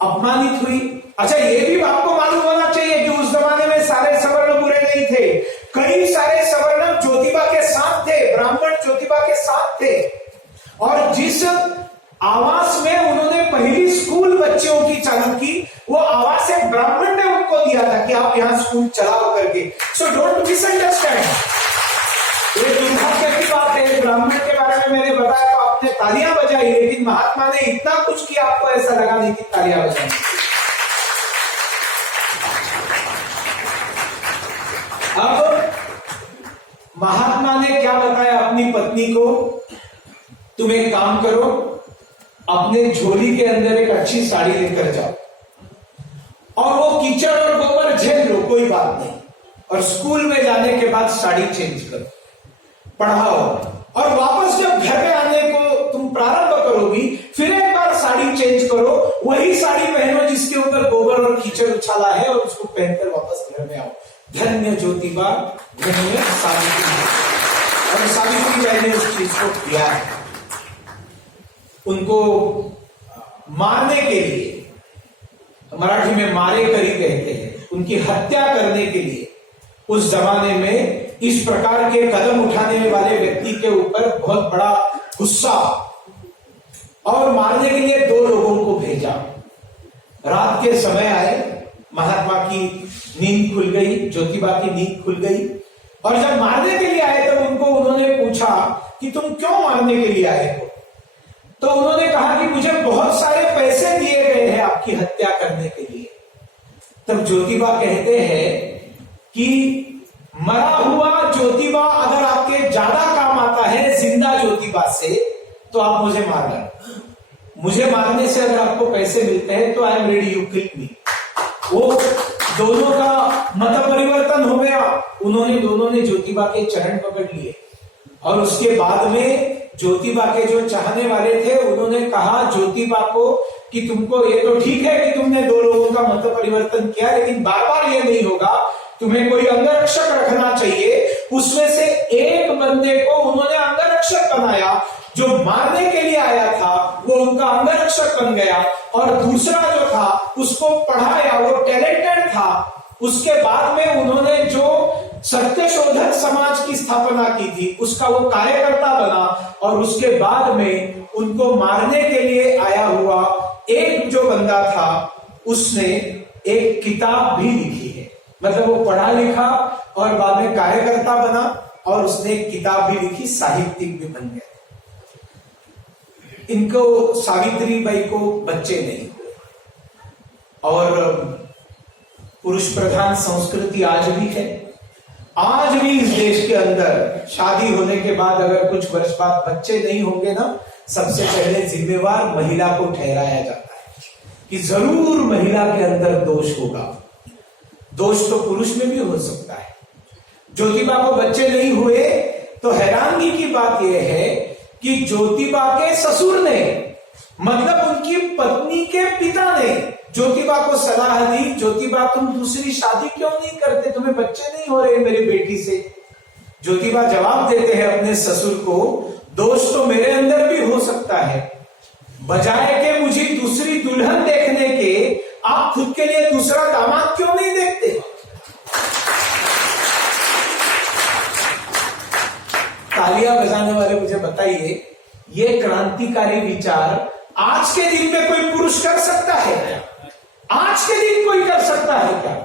अपमानित हुई, अच्छा, ये भी आपको मालूम होना चाहिए कि उस जमाने में सारे सवर्ण बुरे नहीं थे। कई सारे सवर्ण ज्योतिबा के साथ थे, ब्राह्मण ज्योतिबा के साथ थे। और जिस आवास में उन्होंने पहली स्कूल बच्चों की चालू की, वो आवास एक ब्राह्मण ने उनको दिया था कि आप यहां स्कूल चलाओ करके। So don't misunderstand. ये दुर्भाग्य की बात है, ब्राह्मण के बारे में मैंने बताया तो आपने तालियां बजाई, लेकिन महात्मा ने इतना कुछ किया आपको ऐसा लगा नहीं कि तालियां बजाई। अब महात्मा ने क्या बताया अपनी पत्नी को, तुम एक काम करो, अपने झोली के अंदर एक अच्छी साड़ी लेकर जाओ और वो कीचड़ और गोबर झेल लो, कोई बात नहीं, और स्कूल में जाने के बाद साड़ी चेंज करो, पढ़ाओ, और वापस जब घर में आने को तुम प्रारंभ करोगी फिर एक बार साड़ी चेंज करो, वही साड़ी पहनो जिसके ऊपर गोबर और कीचड़ उछाला है, और उसको पहनकर वापस घर में आओ। धन्य ज्योतिबा, धन्य सावित्री। और सावित्री बाई ने उस चीज को किया है। उनको मारने के लिए, मराठी में मारे करी कहते हैं, उनकी हत्या करने के लिए उस जमाने में इस प्रकार के कदम उठाने वाले व्यक्ति के ऊपर बहुत बड़ा गुस्सा, और मारने के लिए 2 लोगों को भेजा। रात के समय आए, महात्मा की नींद खुल गई, ज्योतिबा की नींद खुल गई, और जब मारने के लिए आए तब उन्होंने पूछा कि तुम क्यों मारने के लिए आए हो? तो उन्होंने कहा कि मुझे बहुत सारे पैसे दिए गए हैं आपकी हत्या करने के लिए। तब ज्योतिबा कहते हैं कि मरा हुआ ज्योतिबा अगर आपके ज्यादा काम आता है जिंदा ज्योतिबा से, तो आप मुझे मार डालो। मुझे मारने से अगर आपको पैसे मिलते हैं तो I am ready, you kill me. वो दोनों का मत परिवर्तन हो गया। दोनों ने ज्योतिबा के चरण पकड़ लिए, और उसके बाद में ज्योतिबा के जो चाहने वाले थे उन्होंने कहा ज्योतिबा को कि तुमको ये तो ठीक है कि तुमने 2 लोगों का मत परिवर्तन किया, लेकिन बार बार ये नहीं होगा, तुम्हें कोई अंगरक्षक रखना चाहिए। उसमें से एक बंदे को उन्होंने अंगरक्षक बनाया, जो मारने के लिए आया था वो उनका अंगरक्षक बन गया, और दूसरा जो था उसको पढ़ाया, वो टैलेंटेड था। उसके बाद में उन्होंने जो सत्यशोधक समाज की स्थापना की थी उसका वो कार्यकर्ता बना, और उसके बाद में उनको मारने के लिए आया हुआ एक जो बंदा था उसने एक किताब भी लिखी है। मतलब वो पढ़ा लिखा और बाद में कार्यकर्ता बना, और उसने एक किताब भी लिखी, साहित्यिक भी बन गया। इनको सावित्री बाई को बच्चे नहीं हुए, और पुरुष प्रधान संस्कृति आज भी है। आज भी इस देश के अंदर शादी होने के बाद अगर कुछ वर्ष बाद बच्चे नहीं होंगे ना, सबसे पहले जिम्मेवार महिला को ठहराया जाता है कि जरूर महिला के अंदर दोष होगा। दोष तो पुरुष में भी हो सकता है। ज्योतिबा को बच्चे नहीं हुए तो हैरानगी की बात यह है कि ज्योतिबा के ससुर ने, मतलब उनकी पत्नी के पिता ने ज्योतिबा को सलाह दी, ज्योतिबा तुम दूसरी शादी क्यों नहीं करते, तुम्हें बच्चे नहीं हो रहे मेरी बेटी से। ज्योतिबा जवाब देते हैं अपने ससुर को, दोष तो मेरे अंदर भी हो सकता है, बजाय के मुझे दूसरी दुल्हन देखने के आप खुद के लिए दूसरा दामाद क्यों नहीं देखते। तालियां बजाने वाले मुझे बताइए, ये क्रांतिकारी विचार आज के दिन में कोई पुरुष कर सकता है क्या? आज के दिन कोई कर सकता है क्या?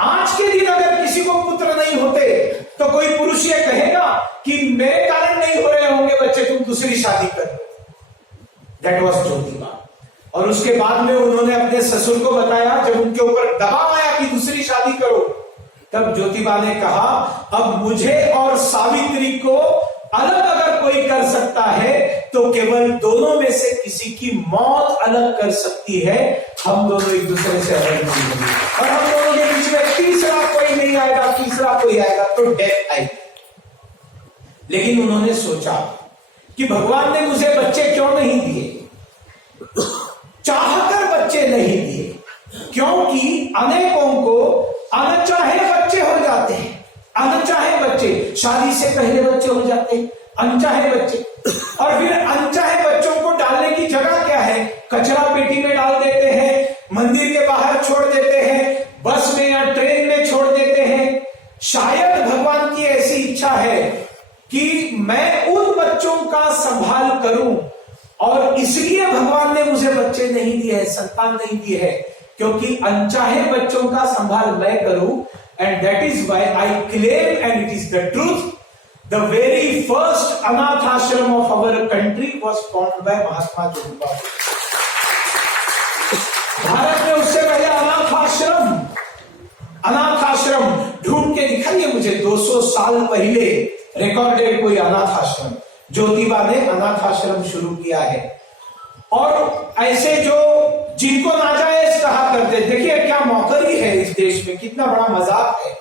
आज के दिन अगर किसी को पुत्र नहीं होते तो कोई पुरुष ये कहेगा कि मेरे कारण नहीं हो रहे होंगे बच्चे, तुम दूसरी शादी कर। That was Jyotiba. और उसके बाद में उन्होंने अपने ससुर को बताया, जब उनके ऊपर दबाव आया कि दूसरी शादी करो, तब ज्योतिबा ने कहा अब मुझे और सावित्री को अलग अगर कोई कर सकता है तो केवल दोनों में से किसी की मौत अलग कर सकती है, हम दोनों एक दूसरे से अलग नहीं होंगे, और हम दोनों के बीच में तीसरा कोई नहीं आएगा, तीसरा कोई आएगा तो डेथ आएगी। लेकिन उन्होंने सोचा कि भगवान ने मुझे बच्चे क्यों नहीं दिए, चाहकर बच्चे नहीं दिए, क्योंकि अनेकों को अनचाहे बच्चे हो जाते हैं। अनचाहे बच्चे, शादी से पहले बच्चे हो जाते हैं, अनचाहे बच्चे, और फिर अनचाहे बच्चों को डालने की जगह क्या है, कचरा पेटी में डाल देते हैं, मंदिर के बाहर छोड़ देते हैं, बस में या ट्रेन में छोड़ देते हैं। शायद भगवान की ऐसी इच्छा है कि मैं उन बच्चों का संभाल करूं, और इसलिए भगवान ने मुझे बच्चे नहीं दिए हैं, संतान नहीं दी है, क्योंकि अनचाहे बच्चों का संभाल मैं करूं। And that is why I claim, and it is the truth, the very first अनाथ आश्रम of our country was found by Mahatma Jyotiba. भारत में उससे पहले अनाथ आश्रम ढूंढ के दिखाइए मुझे 200 साल पहले रिकॉर्डेड कोई अनाथ आश्रम। ज्योतिबा ने अनाथ आश्रम शुरू किया है। और ऐसे जो जिनको नाजायज कहा करते, देखिए क्या मौकरी है इस देश में, कितना बड़ा मजाक है।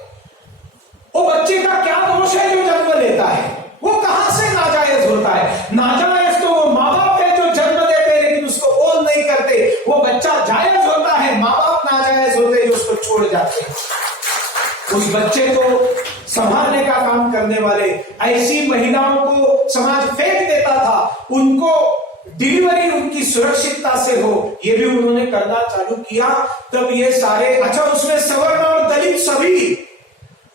वो बच्चे का क्या दोष है जो जन्म लेता है, वो कहां से नाजायज होता है? नाजायज तो वो माँ बाप है जो जन्म देते हैं लेकिन उसको बोल नहीं करते। वो बच्चा जायज होता है, माँ बाप नाजायज होते हैं जो उसको छोड़ जाते हैं। उस बच्चे को संभालने का काम करने वाले ऐसी महिलाओं को समाज फेंक देता था, उनको डिलीवरी उनकी सुरक्षितता से हो, ये भी उन्होंने करना चालू किया। तब ये सारे, अच्छा उसमें सवर्ण और दलित सभी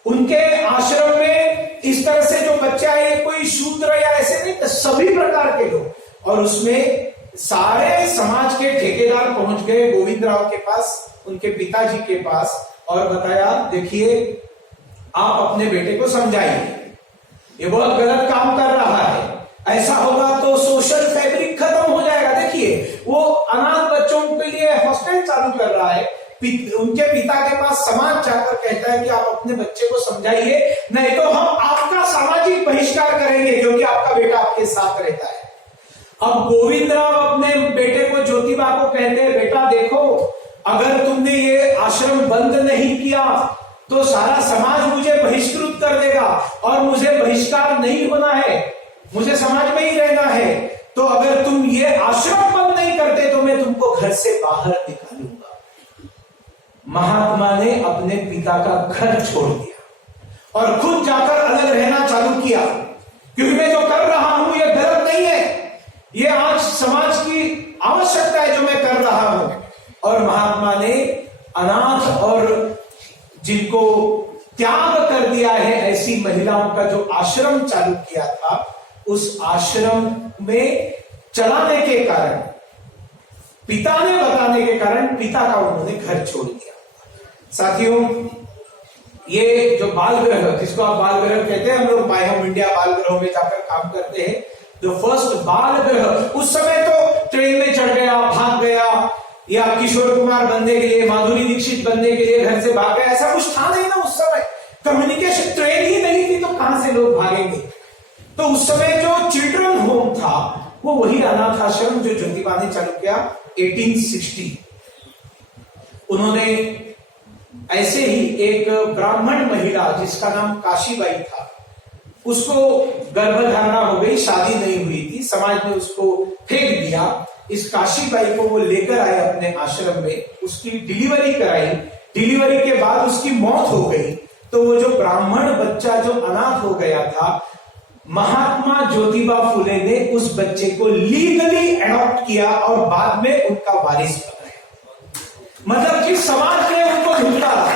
उनके आश्रम में इस तरह से जो बच्चे आए, कोई शूद्र या ऐसे नहीं, सभी प्रकार के लोग। और उसमें सारे समाज के ठेकेदार पहुंच गए गोविंदराव के पास, उनके पिताजी के पास, और बताया देखिए आप अपने बेटे को समझाइए, ये बहुत गलत काम कर रहा है, ऐसा होगा तो सोशल फैब्रिक खत्म हो जाएगा। देखिए वो अनाथ बच्चों के लिए हॉस्टल चालू कर रहा है, उनके पिता के पास समाज जाकर कहता है कि आप अपने बच्चे को समझाइए, नहीं तो हम आपका सामाजिक बहिष्कार करेंगे क्योंकि आपका बेटा आपके साथ रहता है। अब गोविंदराव अपने बेटे को, ज्योतिबा को कहते हैं बेटा देखो, अगर तुमने ये आश्रम बंद नहीं किया तो सारा समाज मुझे बहिष्कृत कर देगा, और मुझे बहिष्कार नहीं होना है, मुझे समाज में ही रहना है। तो अगर तुम ये आश्रम बंद नहीं करते तो मैं तुमको घर से बाहर निकालूंगा। महात्मा ने अपने पिता का घर छोड़ दिया और खुद जाकर अलग रहना चालू किया, क्योंकि मैं जो कर रहा हूं ये गलत नहीं है, ये आज समाज की आवश्यकता है जो मैं कर रहा हूं। और महात्मा ने अनाथ और जिनको त्याग कर दिया है ऐसी महिलाओं का जो आश्रम चालू किया था, उस आश्रम में चलाने के कारण, पिता ने बताने के कारण पिता का उन्होंने घर छोड़ दिया। साथियों, ये जो बाल गृह, जिसको आप बाल गृह कहते हैं, हम लोग माय होम इंडिया बाल गृह में जाकर काम करते हैं। जो फर्स्ट बाल गृह, उस समय तो ट्रेन में चढ़ गया, भाग गया, या किशोर कुमार बनने के लिए, माधुरी दीक्षित बनने के लिए घर से भाग गया, ऐसा कुछ था नहीं ना उस समय। कम्युनिकेशन, ट्रेन ही नहीं थी तो कहां से लोग भागेंगे। तो उस समय जो चिल्ड्रन होम था वो वही अनाथ आश्रम जो ज्योतिबा ने चालू किया 1860। उन्होंने ऐसे ही एक ब्राह्मण महिला जिसका नाम काशीबाई था, उसको गर्भधारणा हो गई, शादी नहीं हुई थी, समाज ने उसको फेंक दिया। इस काशीबाई को वो लेकर आए अपने आश्रम में, उसकी डिलीवरी कराई, डिलीवरी के बाद उसकी मौत हो गई। तो वो जो ब्राह्मण बच्चा जो अनाथ हो गया था, महात्मा ज्योतिबा फुले ने उस बच्चे को लीगली एडॉप्ट किया और बाद में उनका वारिस बनाया। मतलब जिस समाज ने उनको धुतकारा,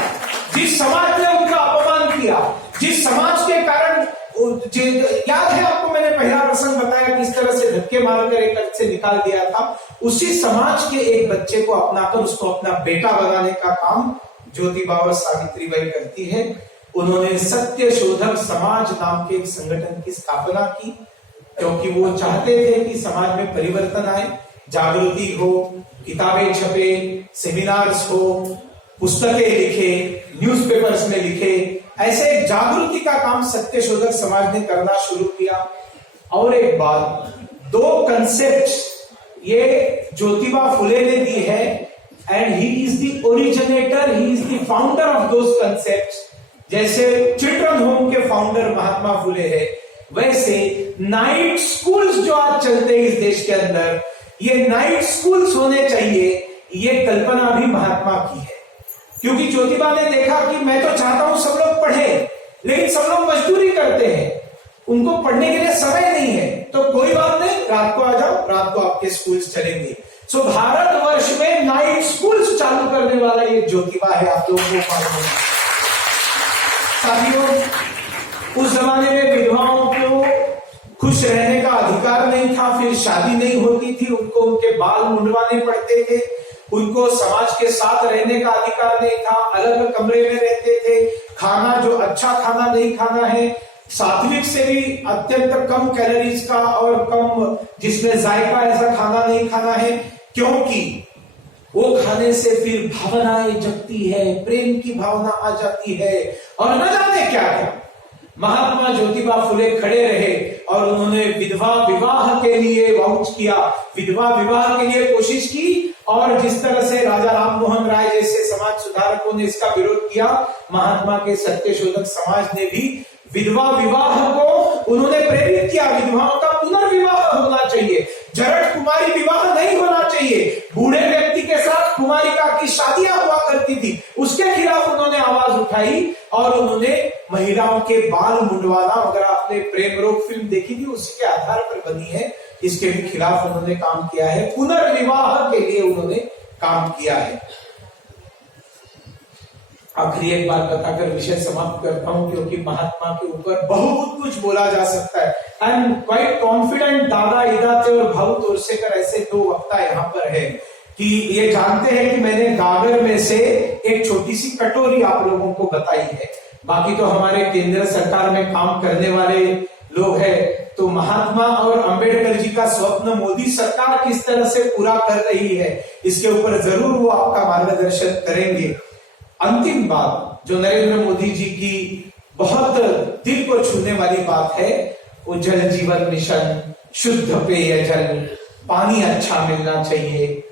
जिस समाज ने उनका अपमान किया, जिस समाज के कारण, याद है आपको मैंने पहला प्रसंग बताया किस तरह से धक्के मारकर एक घर से निकाल दिया था, उसी समाज के एक बच्चे को अपनाकर उसको अपना बेटा बनाने का काम ज्योतिबा और सावित्रीबाई करती है। उन्होंने सत्य शोधक समाज नाम के एक संगठन की स्थापना की, क्योंकि वो चाहते थे कि समाज में परिवर्तन आए, जागृति हो, किताबें छपे, सेमिनार्स हो, पुस्तकें लिखे, न्यूज़पेपर्स में लिखे, ऐसे एक जागृति का काम सत्य शोधक समाज ने करना शुरू किया। और एक बात, दो कंसेप्ट्स ये ज्योतिबा फुले ने दी है, and he is the originator, he is the founder of those concepts. जैसे चिल्ड्रन होम के फाउंडर महात्मा फुले है, वैसे नाइट स्कूल्स जो आज चलते हैं इस देश के अंदर, ये नाइट स्कूल्स होने चाहिए, ये कल्पना भी महात्मा की है। क्योंकि ज्योतिबा ने देखा कि मैं तो चाहता हूं सब लोग पढ़े, लेकिन सब लोग मजदूरी करते हैं, उनको पढ़ने के लिए समय नहीं है, तो कोई बात नहीं, रात को आ जाओ, रात को आपके स्कूल्स चलेंगे। सो भारतवर्ष में नाइट स्कूल्स चालू करने वाला ये ज्योतिबा है, आप लोगों को मालूम है। साथियों, उस जमाने में विधवाओं को खुश रहने का अधिकार नहीं था, फिर शादी नहीं होती थी, उनको उनके बाल मुंडवाने पड़ते थे, उनको समाज के साथ रहने का अधिकार नहीं था, अलग कमरे में रहते थे, खाना जो अच्छा खाना नहीं खाना है, सात्विक से भी अत्यंत कम कैलोरीज का और कम जिसमें जायका ऐसा खाना नहीं खाना है, क्योंकि वो खाने से फिर भावनाएं जगती है, प्रेम की भावना आ जाती है और न जाने क्या क्या। महात्मा ज्योतिबा फुले खड़े रहे और उन्होंने विधवा विवाह के लिए वाउच किया, विधवा विवाह के लिए कोशिश की, और जिस तरह से राजा राम मोहन राय जैसे समाज सुधारकों ने इसका विरोध किया, महात्मा के सत्यशोधक समाज ने भी विधवा विवाह को उन्होंने प्रेरित किया। विधवाओं का पुनर्विवाह होना चाहिए, जरठ कुमारी विवाह नहीं होना चाहिए। बूढ़े व्यक्ति के साथ कुमारिका की शादियां हुआ करती थी, उसके खिलाफ उन्होंने आवाज उठाई और उन्होंने महिलाओं के बाल मुंडवाना, अगर आपने प्रेम रोग फिल्म देखी थी उसी के आधार पर बनी है, इसके भी खिलाफ उन्होंने काम किया है, पुनर्विवाह के लिए उन्होंने काम किया है। आखिरी एक बात बताकर विषय समाप्त करता हूं, क्योंकि महात्मा के ऊपर बहुत कुछ बोला जा सकता है। आई एम क्वाइट कॉन्फिडेंट दादा इदाते और भाऊ तोरसेकर ऐसे दो वक्ता यहाँ पर है कि ये जानते हैं कि मैंने गागर में से एक छोटी सी कटोरी आप लोगों को बताई है, बाकी तो हमारे केंद्र सरकार में काम करने वाले लोग हैं। तो महात्मा और अंबेडकर जी का स्वप्न मोदी सरकार किस तरह से पूरा कर रही है, इसके ऊपर जरूर वो आपका मार्गदर्शन करेंगे। अंतिम बात जो नरेंद्र मोदी जी की बहुत दिल को छूने वाली बात है, वो जल जीवन मिशन, शुद्ध पेय जल, पानी अच्छा मिलना चाहिए।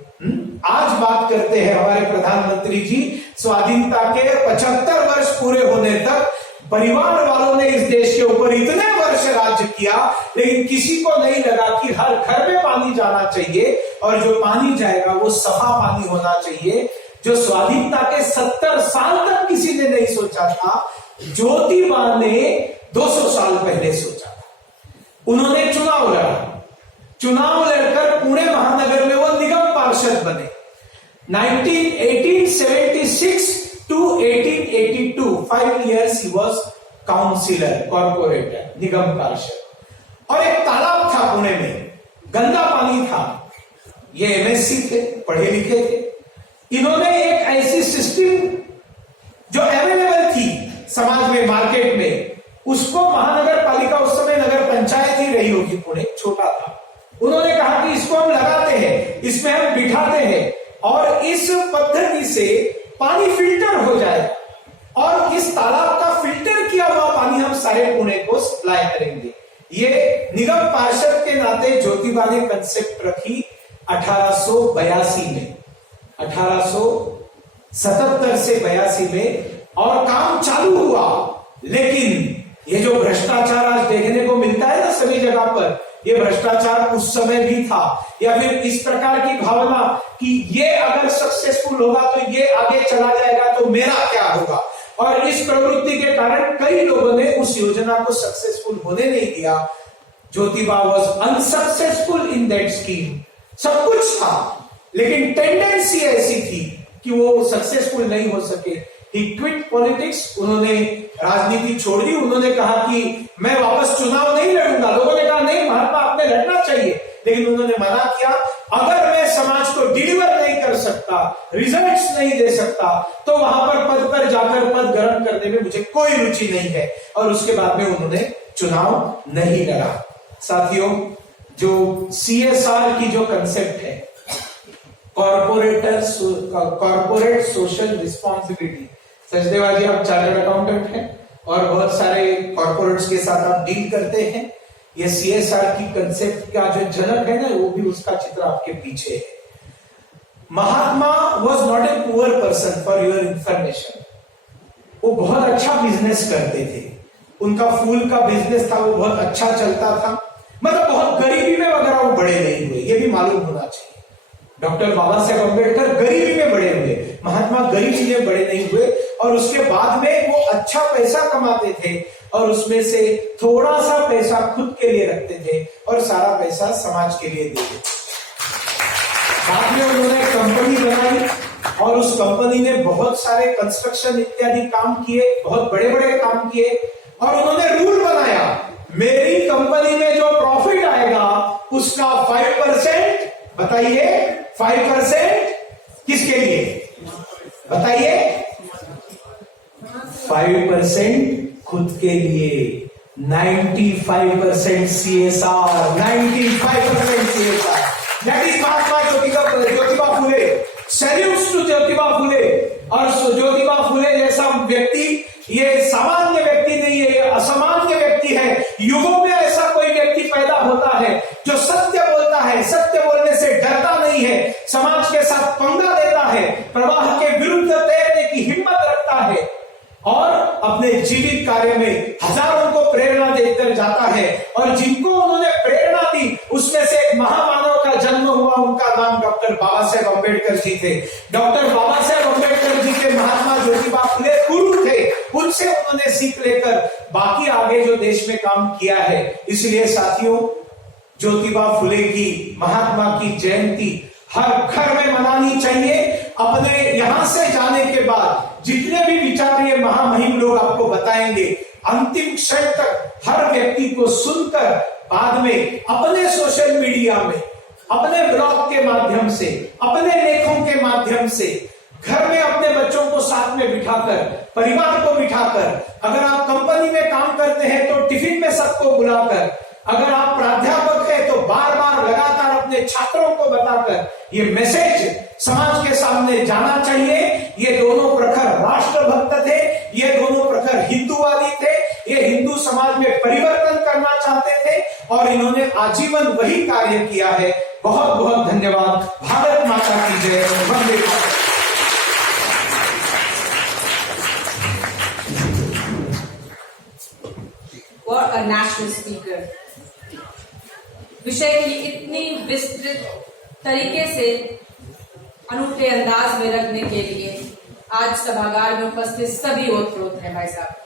आज बात करते हैं हमारे प्रधानमंत्री जी, स्वाधीनता के 75 वर्ष पूरे होने तक परिवार वालों ने इस देश के ऊपर इतने वर्ष राज्य किया, लेकिन किसी को नहीं लगा कि हर घर में पानी जाना चाहिए, और जो पानी जाएगा वो सफा पानी होना चाहिए, जो स्वाधीनता के 70 साल तक किसी ने नहीं सोचा था, ज्योतिबा ने 200 साल पहले सोचा था। उन्होंने चुनाव लड़ा, चुनाव लड़कर पुणे महानगर में वो निगम पार्षद बने। 1876 to 1882 5 years he was councillor, corporator, निगम पार्षद। और एक तालाब था पुणे में, गंदा पानी था, ये एमएससी थे, पढ़े लिखे थे, इन्होंने एक ऐसी सिस्टम जो अवेलेबल थी समाज में, मार्केट में, उसको महानगर पालिका, उस समय नगर पंचायत ही रही होगी पुणे, छोटा था, उन्होंने कहा कि इसको हम लगाते हैं, इसमें हम बिठाते हैं और इस पद्धति से पानी फिल्टर हो जाए और इस तालाब का फिल्टर किया हुआ पानी हम सारे पुणे को सप्लाई करेंगे। ये निगम पार्षद के नाते ज्योतिबा ने कंसेप्ट रखी 1882 में, 1877 से 82 में, और काम चालू हुआ। लेकिन ये जो भ्रष्टाचार आज देखने को मिलता है ना सभी जगह पर, ये भ्रष्टाचार उस समय भी था, या फिर इस प्रकार की भावना कि ये अगर सक्सेसफुल होगा तो ये आगे चला जाएगा तो मेरा क्या होगा, और इस प्रवृत्ति के कारण कई लोगों ने उस योजना को सक्सेसफुल होने नहीं दिया। Jyotiba was unsuccessful in that scheme. सब कुछ था लेकिन टेंडेंसी ऐसी थी कि वो सक्सेसफुल नहीं हो सके। He quit politics, उन्होंने राजनीति छोड़ दी। उन्होंने कहा कि मैं वापस चुनाव नहीं लड़ूंगा। लोगों ने कहा नहीं महात्मा आपने लड़ना चाहिए, लेकिन उन्होंने मना किया, अगर मैं समाज को डिलीवर नहीं कर सकता, रिजल्ट्स नहीं दे सकता, तो वहां पर पद पर जाकर पद ग्रहण करने में मुझे कोई रुचि नहीं है। और उसके बाद में उन्होंने चुनाव नहीं लड़ा। साथियों, जो CSR की जो कंसेप्ट है, कॉर्पोरेट सोशल रिस्पॉन्सिबिलिटी, सचदेवा जी आप चार्टर्ड अकाउंटेंट हैं और बहुत सारे कॉर्पोरेट्स के साथ आप डील करते हैं। ये CSR की कंसेप्ट का जो जनक है ना, वो भी उसका चित्र आपके पीछे है। Mahatma was not a poor person, for your information. वो बहुत अच्छा बिजनेस करते थे, उनका फूल का बिजनेस था, वो बहुत अच्छा चलता था, मतलब बहुत गरीबी में वगैरह वो बड़े नहीं हुए, ये भी मालूम होना चाहिए। डॉक्टर बाबा साहेब अम्बेडकर गरीबी में बड़े हुए, महात्मा गरीबी में बड़े नहीं हुए, और उसके बाद में वो अच्छा पैसा कमाते थे और उसमें से थोड़ा सा पैसा खुद के लिए रखते थे और सारा पैसा समाज के लिए देते थे। बाद में उन्होंने एक कंपनी बनाई और उस कंपनी ने बहुत सारे कंस्ट्रक्शन इत्यादि काम किए, बहुत बड़े बड़े काम किए और उन्होंने रूल बनाया, मेरी कंपनी में जो प्रॉफिट आएगा उसका 5%, बताइए 5% किसके लिए, बताइए 5% खुद के लिए, 95% CSR, 95% CSR। That is Mahatma Jyotiba Phule. Salutes to Jyotiba Phule. और ज्योतिबा फुले जैसा व्यक्ति ये सामान्य व्यक्ति नहीं है, ये असामान्य व्यक्ति है। युगों में ऐसा कोई व्यक्ति पैदा होता है जो सत्य बोलता है, सत्य बोलने से डरता नहीं है, समाज के साथ पंगा लेता है, प्रवाह के विरुद्ध तैरने की हिम्मत रखता है और अपने जीवित कार्य में हजारों को प्रेरणा देकर जाता है। और जिनको उन्होंने प्रेरणा दी उसमें से एक महामानव का जन्म हुआ, उनका नाम डॉक्टर बाबा साहेब अम्बेडकर जी थे। डॉक्टर बाबा साहेब अम्बेडकर जी के महात्मा ज्योतिबा फुले गुरु थे, उनसे उन्होंने सीख लेकर बाकी आगे जो देश में काम किया है। इसलिए साथियों, ज्योतिबा फुले की, महात्मा की जयंती हर घर में मनानी चाहिए। अपने यहां से जाने के बाद जितने भी विचारीय महामहिम लोग आपको बताएंगे, अंतिम क्षण तक हर व्यक्ति को सुनकर बाद में अपने सोशल मीडिया में, अपने ब्लॉग के माध्यम से, अपने लेखों के माध्यम से, घर में अपने बच्चों को साथ में बिठाकर, परिवार को बिठाकर, अगर आप कंपनी में काम करते हैं तो टिफिन में सबको बुलाकर, अगर आप प्राध्यापक हैं तो बार बार लगातार अपने छात्रों को बताकर ये मैसेज समाज के सामने जाना चाहिए। ये दोनों प्रखर राष्ट्रभक्त थे, ये दोनों प्रखर हिंदूवादी थे, ये हिंदू समाज में परिवर्तन करना चाहते थे और इन्होंने आजीवन वही कार्य किया है। बहुत बहुत धन्यवाद। भारत माता की जय। Vande Mataram. What a national speaker. विषय की इतनी विस्तृत तरीके से अनूठे अंदाज में रखने के लिए आज सभागार में उपस्थित सभी ओतप्रोत हैं भाई साहब।